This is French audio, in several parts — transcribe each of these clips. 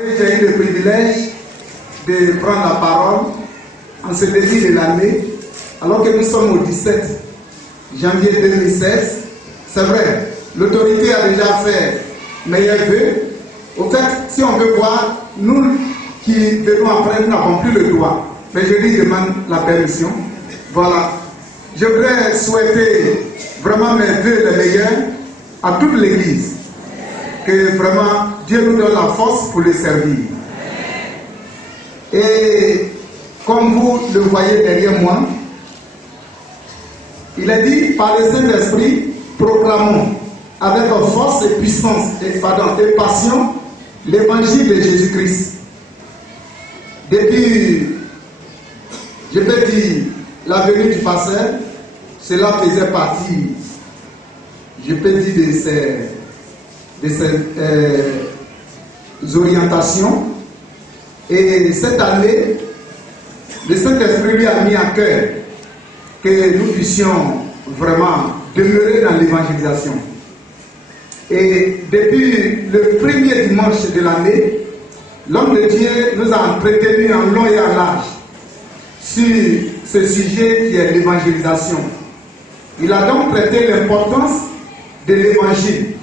J'ai eu le privilège de prendre la parole en ce début de l'année, alors que nous sommes au 17 janvier 2016. C'est vrai, l'autorité a déjà fait meilleur vœu. Au fait, si on veut voir, nous qui devons après, nous n'avons plus le droit. Mais je lui demande la permission. Voilà. Je voudrais souhaiter vraiment mes vœux les meilleurs à toute l'Église. Que vraiment Dieu nous donne la force pour le servir. Et comme vous le voyez derrière moi, il est dit par le Saint-Esprit, proclamons avec force et puissance et passion l'évangile de Jésus-Christ. Depuis, je peux dire, la venue du pasteur, cela faisait partie, je peux dire, de ces orientations. Et cette année, le Saint-Esprit lui a mis à cœur que nous puissions vraiment demeurer dans l'évangélisation. Et depuis le premier dimanche de l'année, l'homme de Dieu nous a entretenu en long et en large sur ce sujet qui est l'évangélisation. Il a donc traité l'importance de l'évangile.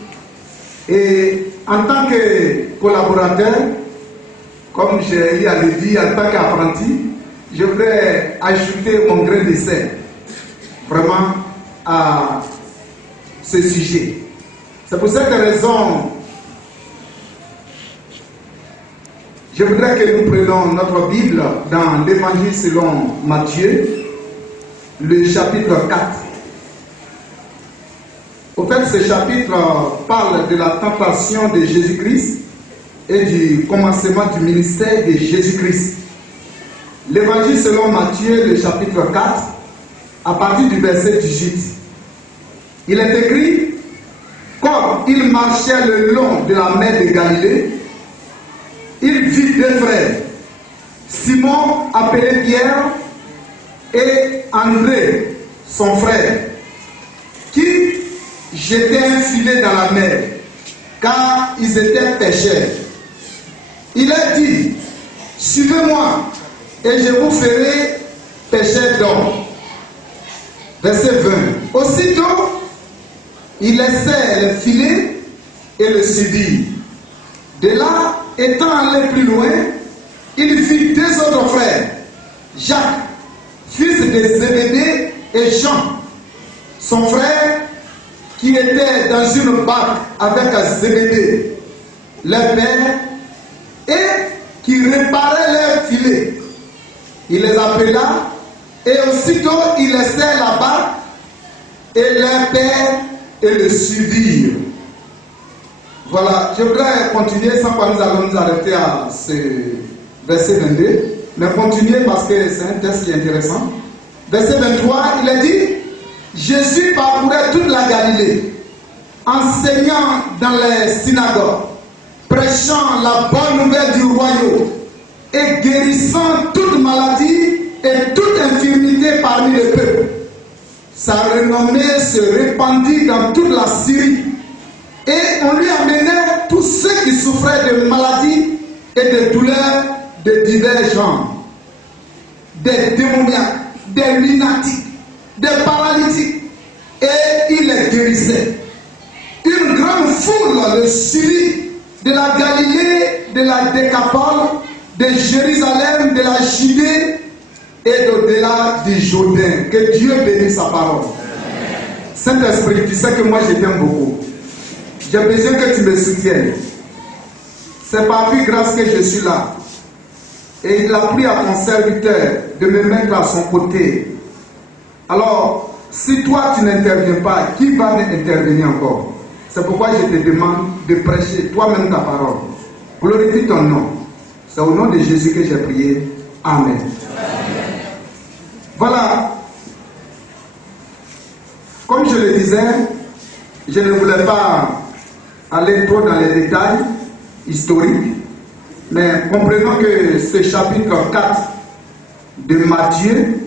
Et en tant que collaborateur, comme j'ai eu à le dire, en tant qu'apprenti, je voudrais ajouter mon grain de sel vraiment à ce sujet. C'est pour cette raison, je voudrais que nous prenions notre Bible dans l'Évangile selon Matthieu, le chapitre 4. Au fait, ce chapitre parle de la tentation de Jésus-Christ et du commencement du ministère de Jésus-Christ. L'Évangile selon Matthieu, le chapitre 4, à partir du verset 18. Il est écrit: comme il marchait le long de la mer de Galilée, il vit deux frères, Simon appelé Pierre et André, son frère, qui jetaient un filet dans la mer, car ils étaient pêcheurs. Il a dit: suivez-moi, et je vous ferai pêcheurs d'hommes. Verset 20. Aussitôt, il laissait le filet et le suivit. De là, étant allé plus loin, il vit deux autres frères, Jacques, fils de Zébédée, et Jean, son frère, qui était dans une barque avec Zébédée, leur père, et qui réparait leur filet. Il les appela, et aussitôt il laissait la barque et leur père et le suivirent. Voilà, je voudrais continuer sans quoi nous allons nous arrêter à ce verset 22, mais continuer parce que c'est un texte qui est intéressant. Verset 23, il a dit: Jésus parcourait toute la Galilée, enseignant dans les synagogues, prêchant la bonne nouvelle du royaume et guérissant toute maladie et toute infirmité parmi le peuple. Sa renommée se répandit dans toute la Syrie, et on lui amenait tous ceux qui souffraient de maladies et de douleurs de divers genres, des démoniaques, des lunatiques, des paralytiques, et il les guérissait. Une grande foule le suivit de la Galilée, de la Décapole, de Jérusalem, de la Judée et d'au-delà du Jourdain. Que Dieu bénisse sa parole. Saint-Esprit, tu sais que moi je t'aime beaucoup. J'ai besoin que tu me soutiennes. C'est par ta grâce que je suis là. Et il a pris à ton serviteur de me mettre à son côté. Alors, si toi tu n'interviens pas, qui va intervenir encore? C'est pourquoi je te demande de prêcher toi-même ta parole. Glorifie ton nom. C'est au nom de Jésus que j'ai prié. Amen. Voilà. Comme je le disais, je ne voulais pas aller trop dans les détails historiques, mais comprenons que ce chapitre 4 de Matthieu,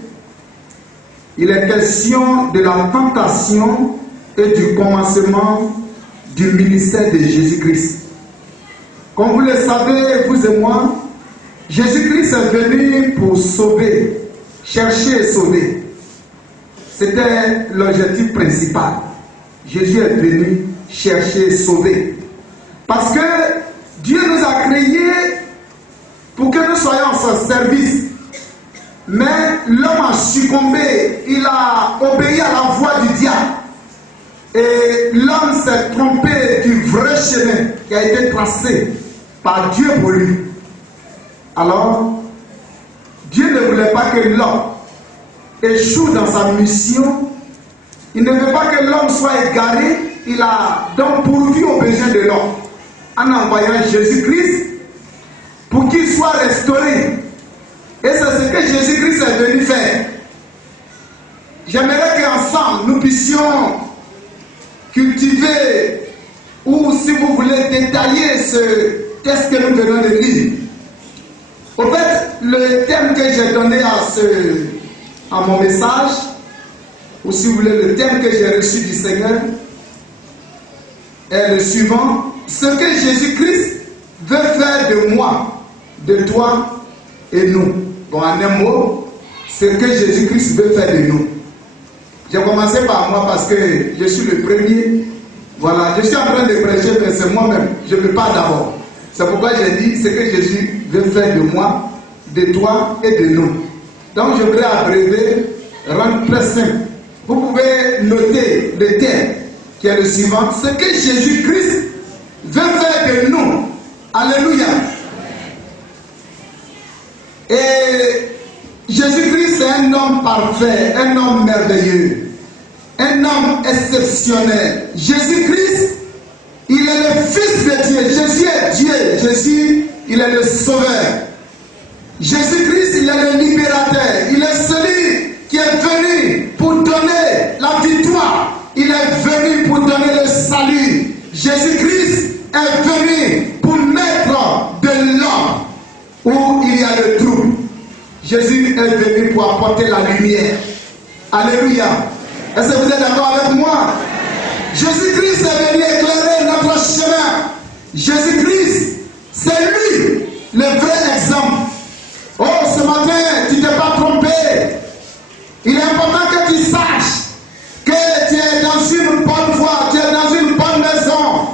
il est question de la tentation et du commencement du ministère de Jésus-Christ. Comme vous le savez, vous et moi, Jésus-Christ est venu pour sauver, chercher et sauver. C'était l'objectif principal. Jésus est venu chercher et sauver. Parce que Dieu nous a créés pour que nous soyons en son service. Mais l'homme a succombé, il a obéi à la voix du diable. Et l'homme s'est trompé du vrai chemin qui a été tracé par Dieu pour lui. Alors, Dieu ne voulait pas que l'homme échoue dans sa mission. Il ne veut pas que l'homme soit égaré. Il a donc pourvu aux besoins de l'homme en envoyant Jésus-Christ pour qu'il soit restauré. Et c'est ce que Jésus-Christ est venu faire. J'aimerais qu'ensemble nous puissions cultiver, ou si vous voulez détailler ce texte que nous venons de lire. Au fait, le thème que j'ai donné à mon message, ou si vous voulez le thème que j'ai reçu du Seigneur, est le suivant: ce que Jésus-Christ veut faire de moi, de toi et nous. Bon, en un mot, ce que Jésus-Christ veut faire de nous. J'ai commencé par moi parce que je suis le premier. Voilà, je suis en train de prêcher, mais c'est moi-même. Je ne peux pas d'abord. C'est pourquoi j'ai dit ce que Jésus veut faire de moi, de toi et de nous. Donc je voudrais abréver, rendre très simple. Vous pouvez noter le thème qui est le suivant: ce que Jésus-Christ veut faire de nous. Alléluia. Et Jésus-Christ est un homme parfait, un homme merveilleux, un homme exceptionnel. Jésus-Christ, il est le Fils de Dieu. Jésus est Dieu. Jésus, il est le Sauveur. Jésus-Christ, il est le libérateur. Il est celui qui est venu pour donner la victoire. Il est venu pour donner le salut. Jésus-Christ est venu pour mettre de l'ordre où il y a le trouble. Jésus est venu pour apporter la lumière. Alléluia. Est-ce que vous êtes d'accord avec moi? Jésus-Christ est venu éclairer notre chemin. Jésus-Christ, c'est lui le vrai exemple. Oh, ce matin, tu ne t'es pas trompé. Il est important que tu saches que tu es dans une bonne voie, tu es dans une bonne maison.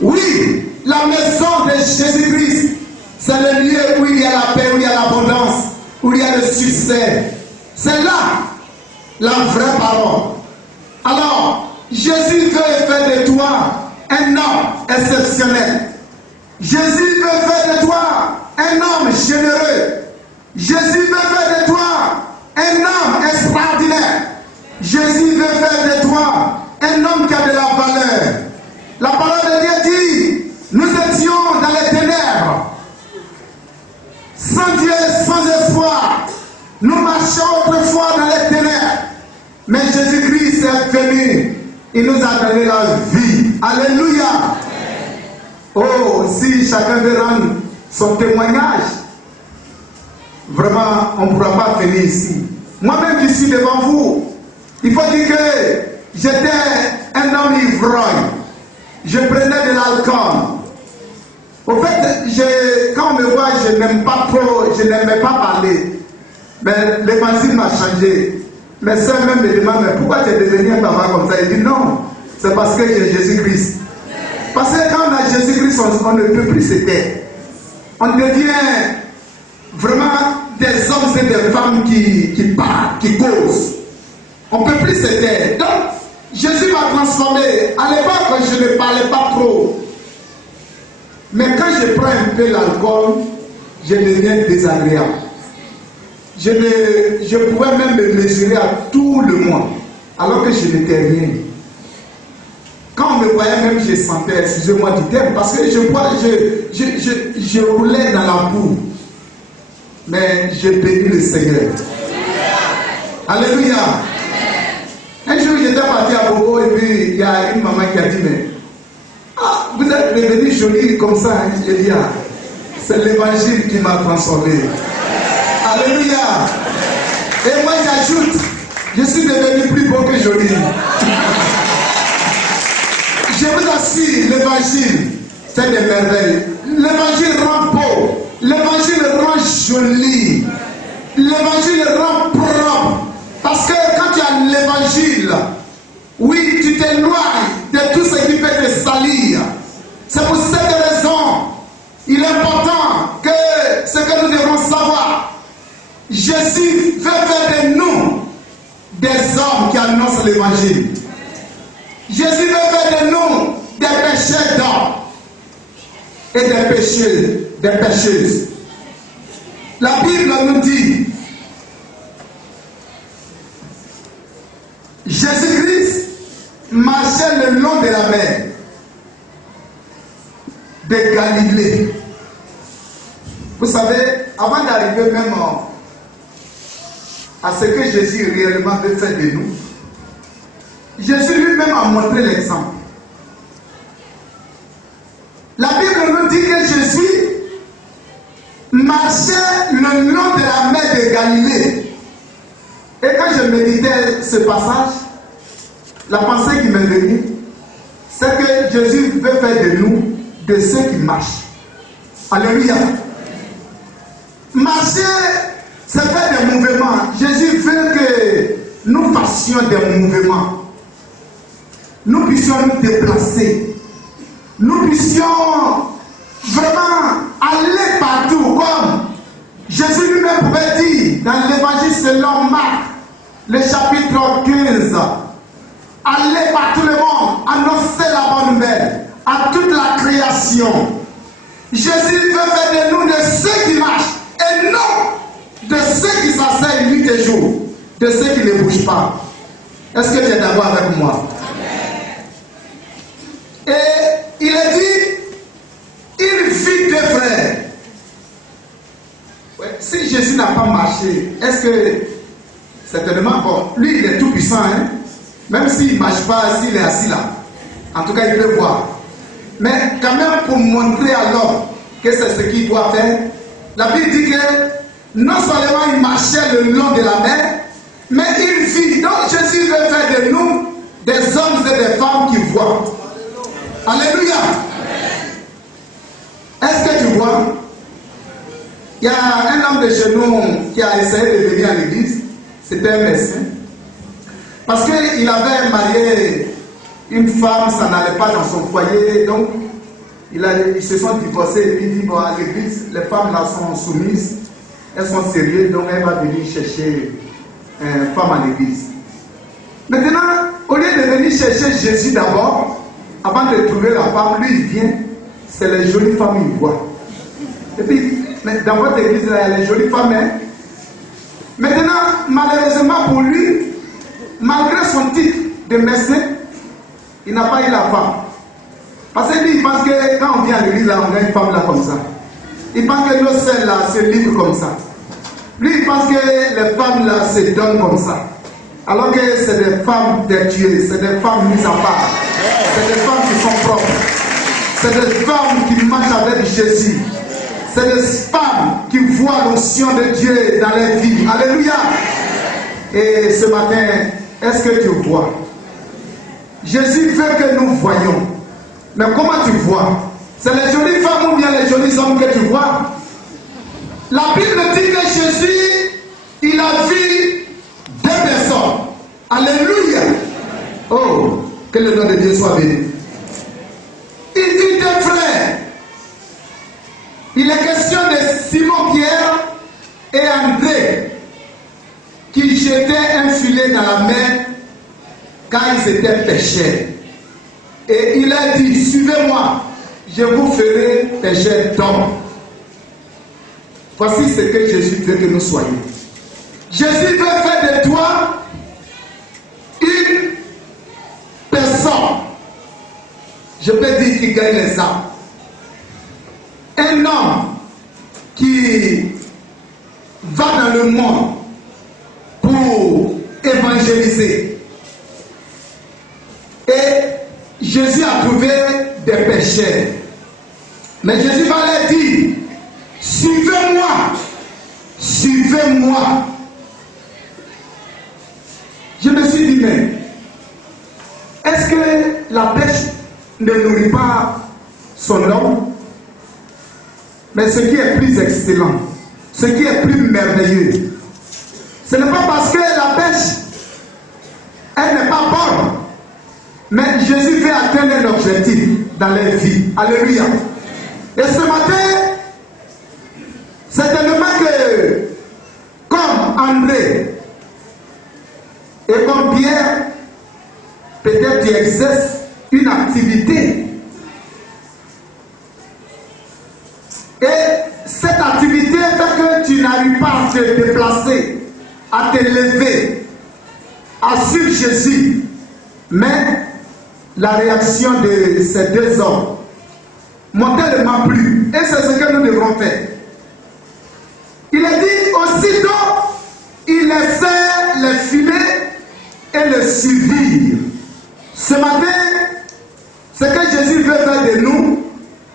Oui, la maison de Jésus-Christ, c'est le lieu où il y a la paix, où il y a l'abondance, où il y a le succès. C'est là la vraie parole. Alors, Jésus veut faire de toi un homme exceptionnel. Jésus veut faire de toi un homme généreux. Jésus veut faire de toi un homme extraordinaire. Jésus veut faire de toi un homme qui a de la valeur. La parole de Dieu dit: nous étions dans les ténèbres, sans Dieu, sans espoir. Nous marchions autrefois dans les ténèbres. Mais Jésus-Christ est venu. Il nous a donné la vie. Alléluia. Oh, si chacun veut rendre son témoignage, vraiment, on ne pourra pas venir ici. Moi-même qui suis devant vous, il faut dire que j'étais un homme ivrogne. Je prenais de l'alcool. Au fait, quand on me voit, je n'aime pas trop, je n'aimais pas parler. Mais l'évangile m'a changé. Mes soeurs même me demandent: mais pourquoi tu es devenu un papa comme ça? Il dit: non, c'est parce que j'ai Jésus-Christ. Parce que quand on a Jésus-Christ, on ne peut plus se taire. On devient vraiment des hommes et des femmes qui parlent, qui causent. On ne peut plus se taire. Donc, Jésus m'a transformé. À l'époque, je ne parlais pas trop. Mais quand je prends un peu l'alcool, je deviens désagréable. Je pouvais même me mesurer à tout le monde, alors que je n'étais rien. Quand on me voyait même, je sentais, excusez-moi du terme, parce que je roulais dans la boue. Mais j'ai béni le Seigneur. Alléluia. Un jour, j'étais parti à Bobo et puis il y a une maman qui a dit: mais vous êtes devenu jolie comme ça. Hein? J'ai dit: c'est l'évangile qui m'a transformé. Alléluia. Et moi j'ajoute: je suis devenu plus beau que joli. Je vous assure, l'évangile fait des merveilles. l'évangile rend beau, l'évangile rend joli, l'évangile rend propre. Parce que quand tu as l'évangile, oui, tu t'éloignes de tout ce qui peut te salir. C'est pour cette raison, il est important que ce que nous devons savoir, Jésus veut faire de nous des hommes qui annoncent l'évangile. Jésus veut faire de nous des pécheurs d'hommes et des pécheurs, des pécheuses. La Bible nous dit, Jésus-Christ marchait le long de la mer de Galilée. Vous savez, avant d'arriver même à ce que Jésus réellement veut faire de nous, Jésus lui-même a montré l'exemple. La Bible nous dit que Jésus marchait le long de la mer de Galilée. Et quand je méditais ce passage, la pensée qui m'est venue, c'est que Jésus veut faire de nous de ceux qui marchent. Alléluia. Marcher, c'est faire des mouvements. Jésus veut que nous fassions des mouvements. Nous puissions nous déplacer. Nous puissions vraiment aller partout. Comme Jésus lui-même pouvait dire dans l'évangile selon Marc, le chapitre 15, allez par tout le monde, annoncer la bonne nouvelle à toute la création. Jésus veut faire de nous de ceux qui marchent et non de ceux qui s'asseyent nuit et jour, de ceux qui ne bougent pas. Est-ce que tu es d'accord avec moi? Et il est dit, il vit deux frères. Ouais, si Jésus n'a pas marché, est-ce que certainement, bon, lui il est tout puissant, hein? Même s'il ne marche pas, s'il est assis là, en tout cas il peut voir. Mais quand même pour montrer à l'homme que c'est ce qu'il doit faire, la Bible dit que non seulement il marchait le long de la mer, mais il vit. Donc Jésus veut faire de nous des hommes et des femmes qui voient. Alléluia. Est-ce que tu vois? Il y a un homme de chez nous qui a essayé de venir à l'église. C'était un médecin. Parce qu'il avait marié une femme, ça n'allait pas dans son foyer. Donc, ils se sont divorcés. Et puis il dit, bon, à l'église, les femmes là sont soumises. Elles sont sérieuses. Donc, elle va venir chercher une femme à l'église. Maintenant, au lieu de venir chercher Jésus d'abord, avant de trouver la femme, lui, il vient. C'est les jolies femmes qu'il voit. Et puis, dans votre église, là, il y a les jolies femmes. Hein? Maintenant, malheureusement pour lui, malgré son titre de médecin, il n'a pas eu la femme. Parce que lui, il pense que quand on vient à l'église, là, on a une femme là comme ça. Il pense que nos sœurs là se livrent comme ça. Lui, il pense que les femmes là se donnent comme ça. Alors que c'est des femmes vertueuses, c'est des femmes mises à part. C'est des femmes qui sont propres. C'est des femmes qui marchent avec Jésus. C'est des femmes qui voient l'onction de Dieu dans leur vie. Alléluia. Et ce matin, est-ce que tu vois? Jésus veut que nous voyions. Mais comment tu vois? C'est les jolies femmes ou bien les jolis hommes que tu vois? La Bible dit que Jésus, il a vu deux personnes. Alléluia. Oh, que le nom de Dieu soit béni. Il dit deux frères. Il est question de Simon-Pierre et André qui jetaient un filet dans la mer quand ils étaient pécheurs. Et il a dit, suivez-moi, je vous ferai pécheurs d'hommes. Voici ce que Jésus veut que nous soyons. Jésus veut faire de toi une personne, je peux dire, qui gagne les âmes. Un homme qui va dans le monde pour évangéliser. Et Jésus a trouvé des pécheurs. Mais Jésus va leur dire, suivez-moi, suivez-moi. Je me suis dit, mais est-ce que la pêche ne nourrit pas son homme? Mais ce qui est plus excellent, ce qui est plus merveilleux, ce n'est pas parce que la pêche, elle n'est pas bonne, mais Jésus veut atteindre un objectif dans leur vie. Alléluia. Et ce matin, c'est tellement que, comme André et comme Pierre, peut-être tu exerces une activité. Et cette activité fait que tu n'arrives pas à te déplacer, à te lever, à suivre Jésus. Mais la réaction de ces deux hommes m'a tellement plu. Et c'est ce que nous devrons faire. Il a dit aussitôt, il laissait les filets et le suivre. Ce matin, ce que Jésus veut faire de nous,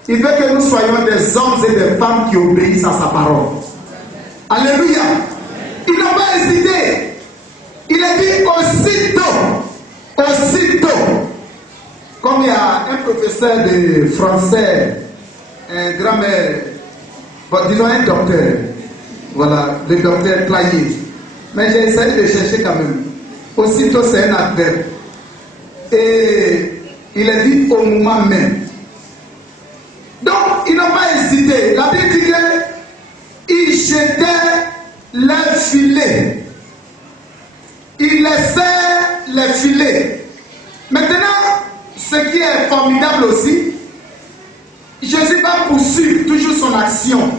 il veut que nous soyons des hommes et des femmes qui obéissent à sa parole. Alléluia. Il n'a pas hésité. Il a dit aussitôt. Comme il y a un professeur de français, un grand-mère, bon, disons un docteur, voilà, le docteur Plailly. Mais j'ai essayé de chercher quand même. Aussitôt, c'est un adverbe. Et il a dit au moment même. Donc, il n'a pas hésité. La Bible dit qu'il jetait les filets. Il laissait les filets. Maintenant, ce qui est formidable aussi, Jésus va poursuivre toujours son action.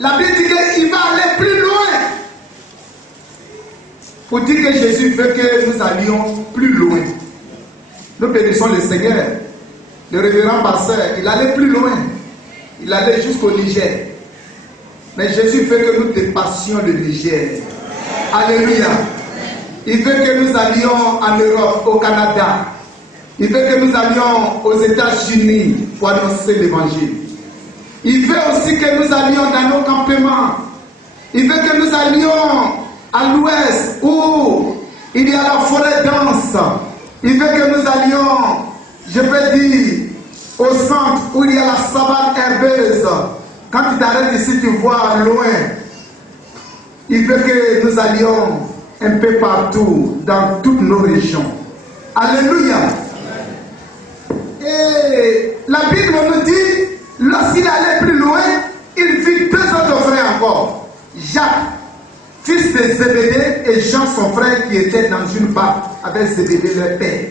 La Bible dit qu'il va aller plus loin. Pour dire que Jésus veut que nous allions plus loin. Nous bénissons le Seigneur. Le révérend pasteur, il allait plus loin. Il allait jusqu'au Niger. Mais Jésus veut que nous dépassions le Niger. Alléluia. Il veut que nous allions en Europe, au Canada. Il veut que nous allions aux États-Unis pour annoncer l'évangile. Il veut aussi que nous allions dans nos campements. Il veut que nous allions à l'ouest où il y a la forêt dense. Il veut que nous allions, je peux dire, au centre où il y a la savane herbeuse. Quand tu t'arrêtes ici, tu vois loin. Il veut que nous allions un peu partout, dans toutes nos régions. Alléluia. Et la Bible nous dit, lorsqu'il allait plus loin, il vit deux autres frères encore. Jacques, fils de Zébédée, et Jean, son frère, qui était dans une barque avec Zébédée, leur père,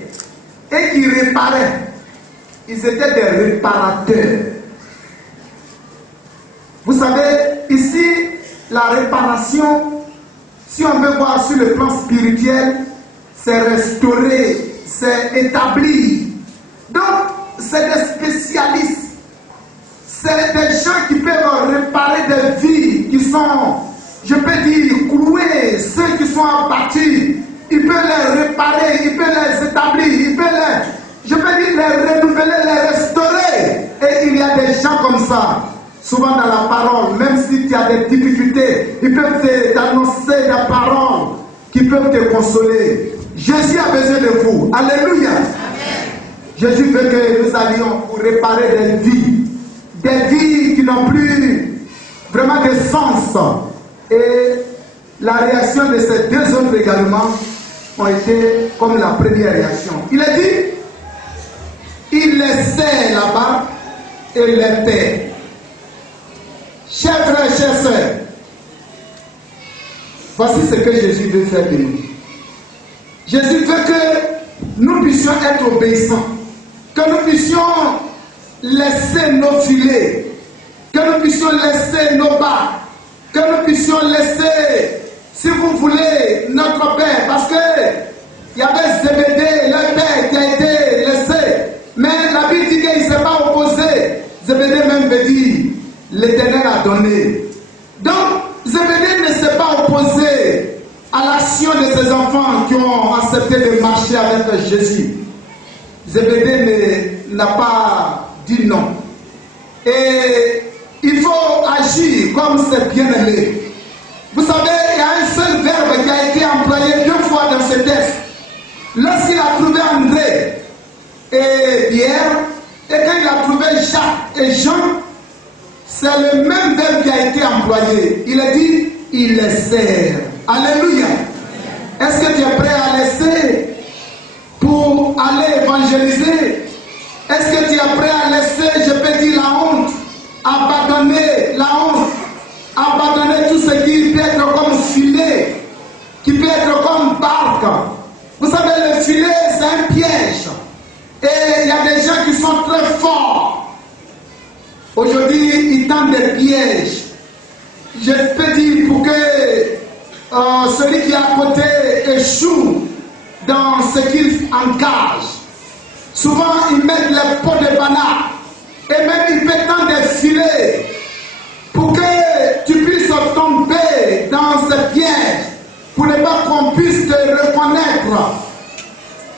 et qui réparaient. Ils étaient des réparateurs. Vous savez, ici, la réparation, si on veut voir sur le plan spirituel, c'est restaurer, c'est établir. Donc, c'est des spécialistes. C'est des gens qui peuvent réparer des vies qui sont, je peux dire, clouées, ceux qui sont abattus. Il peut les réparer, il peut les établir, il peut les, je peux dire, les renouveler, les restaurer. Et il y a des gens comme ça. Souvent dans la parole, même si tu as des difficultés, ils peuvent t'annoncer des paroles qui peuvent te consoler. Jésus a besoin de vous. Alléluia. Amen. Jésus veut que nous allions pour réparer des vies qui n'ont plus vraiment de sens. Et la réaction de ces deux autres également ont été comme la première réaction. Il a dit, il laissait là-bas et les paix. Chers frères, chers sœurs, voici ce que Jésus veut faire de nous. Jésus veut que nous puissions être obéissants, que nous puissions laisser nos filets, que nous puissions laisser nos barques, que nous puissions laisser, si vous voulez, notre père, parce que il y avait Zébédée, le père qui a été laissé, mais la Bible dit qu'il ne s'est pas opposé. Zébédée même veut dire, l'Éternel a donné. Donc, Zébédée ne s'est pas opposé à l'action de ses enfants qui ont accepté de marcher avec Jésus. Zébédée n'a pas dit non. Et il faut agir comme c'est bien aimé. Vous savez, il y a un seul verbe qui a été employé deux fois dans ce texte. Lorsqu'il a trouvé André et Pierre, et quand il a trouvé Jacques et Jean, c'est le même verbe qui a été employé. Il a dit, il les sert. Alléluia. Est-ce que tu es prêt à laisser pour aller évangéliser? Est-ce que tu es prêt à laisser, je peux dire, la honte, abandonner la honte, abandonner tout ce qui peut être comme filet, qui peut être comme barque? Vous savez, le filet, c'est un piège. Et il y a des gens qui sont très forts. Aujourd'hui, ils tendent des pièges. Je peux dire pour que celui qui est à côté échoue dans ce qu'il engage. Souvent, ils mettent les pots de banane et même ils mettent dans des filets pour que tu puisses tomber dans ce piège, pour ne pas qu'on puisse te reconnaître.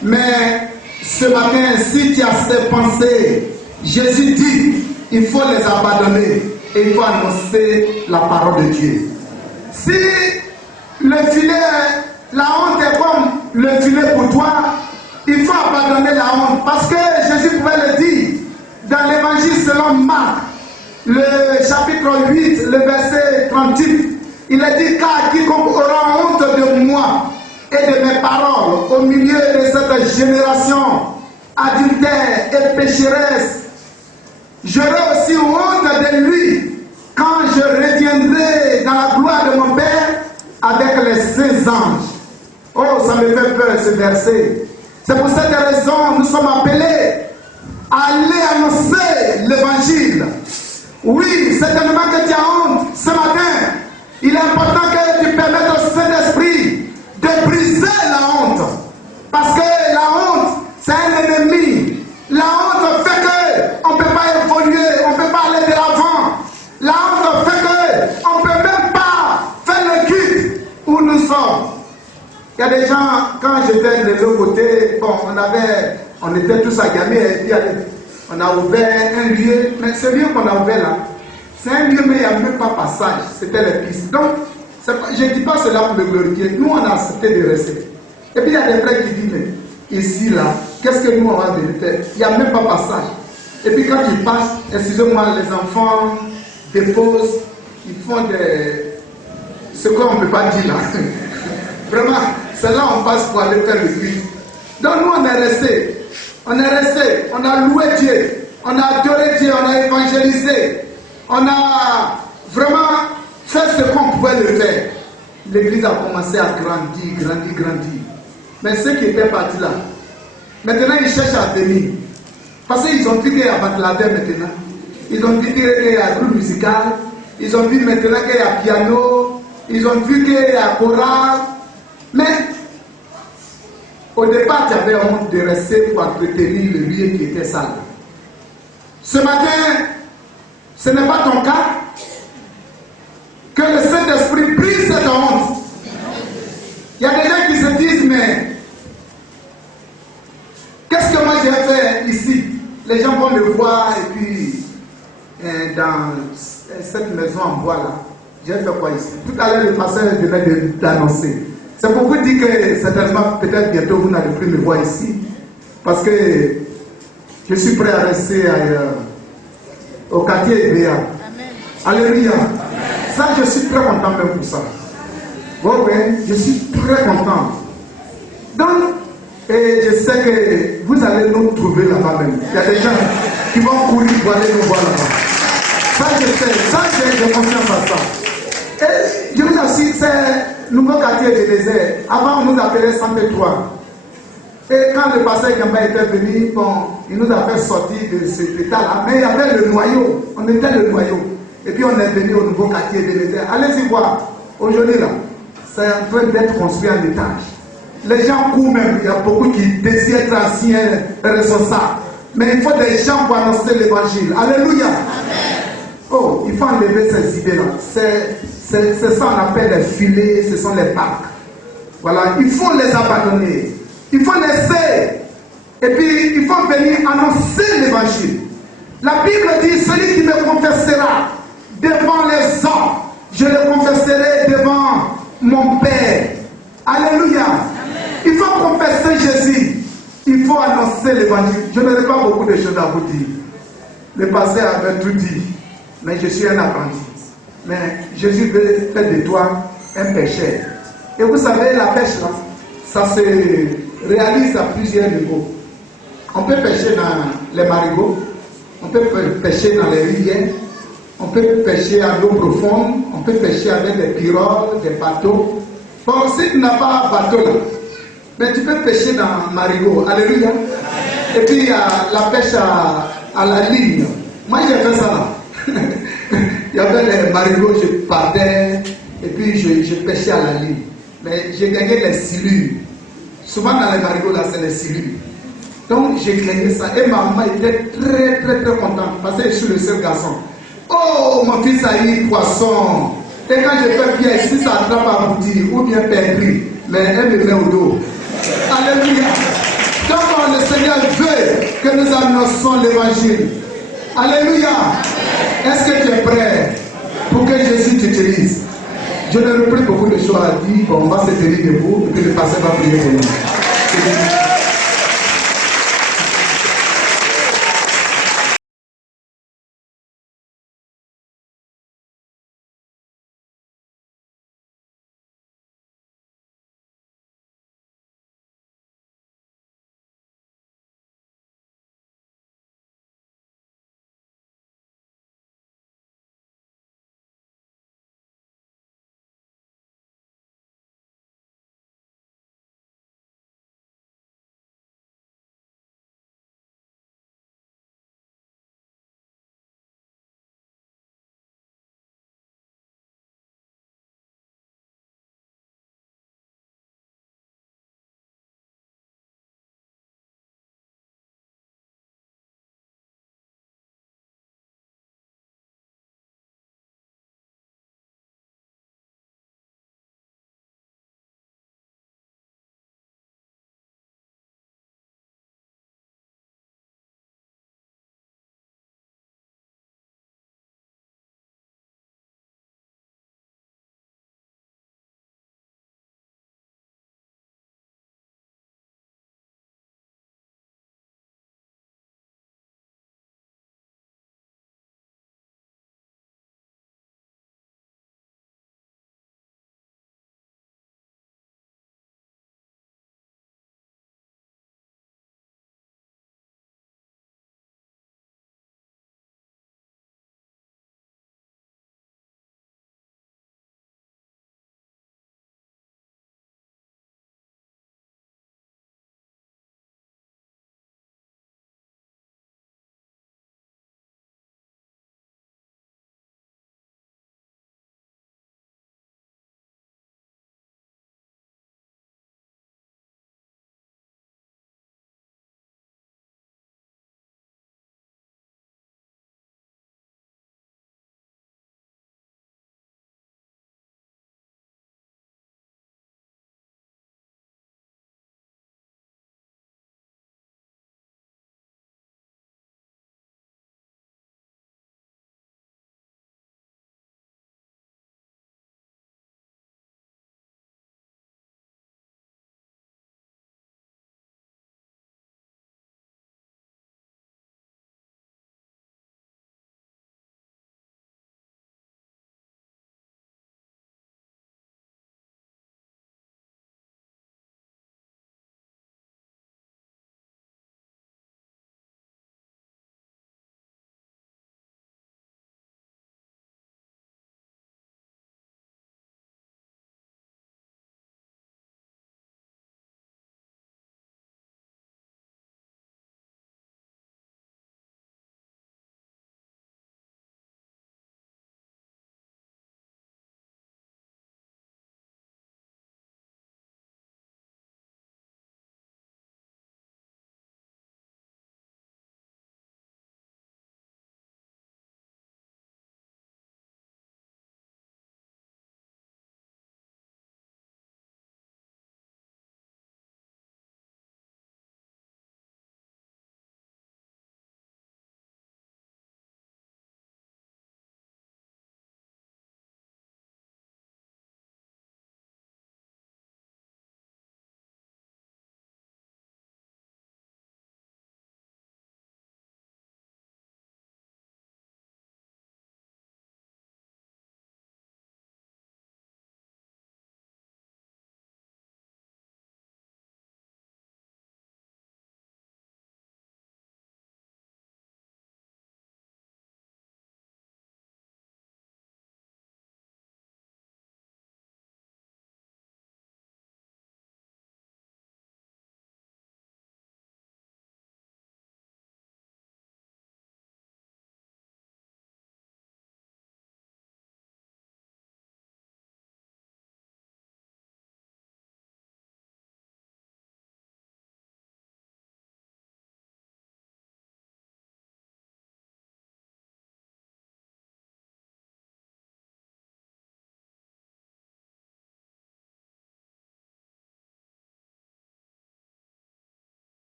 Mais ce matin, si tu as ces pensées, Jésus dit, il faut les abandonner et il faut annoncer la parole de Dieu. Si le filet, la honte est comme le filet pour toi, il faut abandonner la honte. Parce que Jésus pouvait le dire dans l'évangile selon Marc, le chapitre 8, le verset 38. Il a dit, car quiconque aura honte de moi et de mes paroles au milieu de cette génération adultère et pécheresse, j'aurai aussi honte de lui quand je reviendrai dans la gloire de mon Père avec les saints anges. Oh, ça me fait peur ce verset. C'est pour cette raison que nous sommes appelés à aller annoncer l'évangile. Oui, certainement que tu as honte ce matin. Il est important que tu permettes au Saint-Esprit de briser la honte. Parce que la honte, c'est un ennemi. La honte fait qu'on ne peut pas évoluer, on ne peut pas aller de l'avant. La honte fait qu'on ne peut même pas faire le culte où nous sommes. Il y a des gens, quand j'étais de l'autre côté, bon, on était tous à Gamé, et puis on a ouvert un lieu, mais ce lieu qu'on a ouvert là, c'est un lieu, mais il n'y a même pas passage, c'était les pistes. Donc, je ne dis pas cela pour le glorifier, nous on a accepté de rester. Et puis il y a des frères qui disent, mais ici là, qu'est-ce que nous on va venir faire? Il n'y a même pas passage. Et puis quand ils passent, excusez-moi, les enfants déposent, ils font ce qu'on ne peut pas dire là. Vraiment, c'est là on passe pour aller faire le culte. Donc nous on est restés. On a loué Dieu, on a adoré Dieu, on a évangélisé, on a vraiment fait ce qu'on pouvait le faire. L'église a commencé à grandir. Mais ceux qui étaient partis là, maintenant ils cherchent à venir. Parce qu'ils ont vu qu'il y a Bangladesh maintenant, ils ont vu qu'il y a groupe musical, ils ont vu maintenant qu'il y a piano, ils ont vu qu'il y a chorale. Mais au départ, tu avais honte de rester pour entretenir le lieu qui était sale. Ce matin, ce n'est pas ton cas. Que le Saint-Esprit brise cette honte. Il y a des gens qui se disent, mais qu'est-ce que moi j'ai fait ici? Les gens vont me voir et puis dans cette maison en bois là, j'ai fait quoi ici? Tout à l'heure, le pasteur venait d'annoncer. C'est pour vous dire que certainement, peut-être bientôt, vous n'allez plus me voir ici. Parce que je suis prêt à rester au quartier Ebéa. Alléluia. Ça, je suis très content même pour ça. Bon, oui, je suis très content. Donc, et je sais que vous allez nous trouver là-bas même. Il y a des gens qui vont courir pour aller nous voir là-bas. Ça, je sais. Ça, j'ai confiance à ça. Et je vous assure, c'est nouveau quartier de désert. Avant, on nous appelait 103. Et quand le pasteur Gamba était venu, bon, il nous a fait sortir de cet état-là. Mais il y avait le noyau. On était le noyau. Et puis on est venu au nouveau quartier de désert. Allez-y voir. Aujourd'hui, là, c'est en train d'être construit en étage. Les gens courent même. Il y a beaucoup qui désirent être anciens responsables. Mais il faut des gens pour annoncer l'évangile. Alléluia. Amen. Oh, il faut enlever ces idées-là. C'est ça qu'on appelle les filets, ce sont les parcs. Voilà, il faut les abandonner. Il faut laisser. Et puis, il faut venir annoncer l'évangile. La Bible dit, celui qui me confessera devant les hommes, je le confesserai devant mon Père. Alléluia. Amen. Il faut confesser Jésus. Il faut annoncer l'évangile. Je n'aurai pas beaucoup de choses à vous dire. Le pasteur avait tout dit. mais je suis un apprenti. Mais Jésus veut faire de toi un pêcheur. Et vous savez, la pêche, là, ça se réalise à plusieurs niveaux. On peut pêcher dans les marigots, on peut pêcher dans les rivières, on peut pêcher à l'eau profonde, on peut pêcher avec des pirogues, des bateaux. Bon, si tu n'as pas un bateau là, mais tu peux pêcher dans marigot. Alléluia. Et puis il y a la pêche à la ligne. Moi j'ai fait ça là. Il y avait les marigots, je partais et puis je pêchais à la ligne. Mais j'ai gagné les silures. Souvent dans les marigots là, c'est les silures. Donc j'ai gagné ça. Et ma maman était très contente parce que je suis le seul garçon. Oh, mon fils a eu poisson. Et quand je fais bien, si ça attrape à boutir ou bien perdri, mais elle me met au dos. Alléluia. Donc le Seigneur veut que nous annoncions l'évangile. Alléluia. Est-ce que tu es prêt pour que Jésus t'utilise? Je n'ai plus beaucoup de choses à dire. Bon, on va se tenir debout et puis le pasteur va prier pour nous.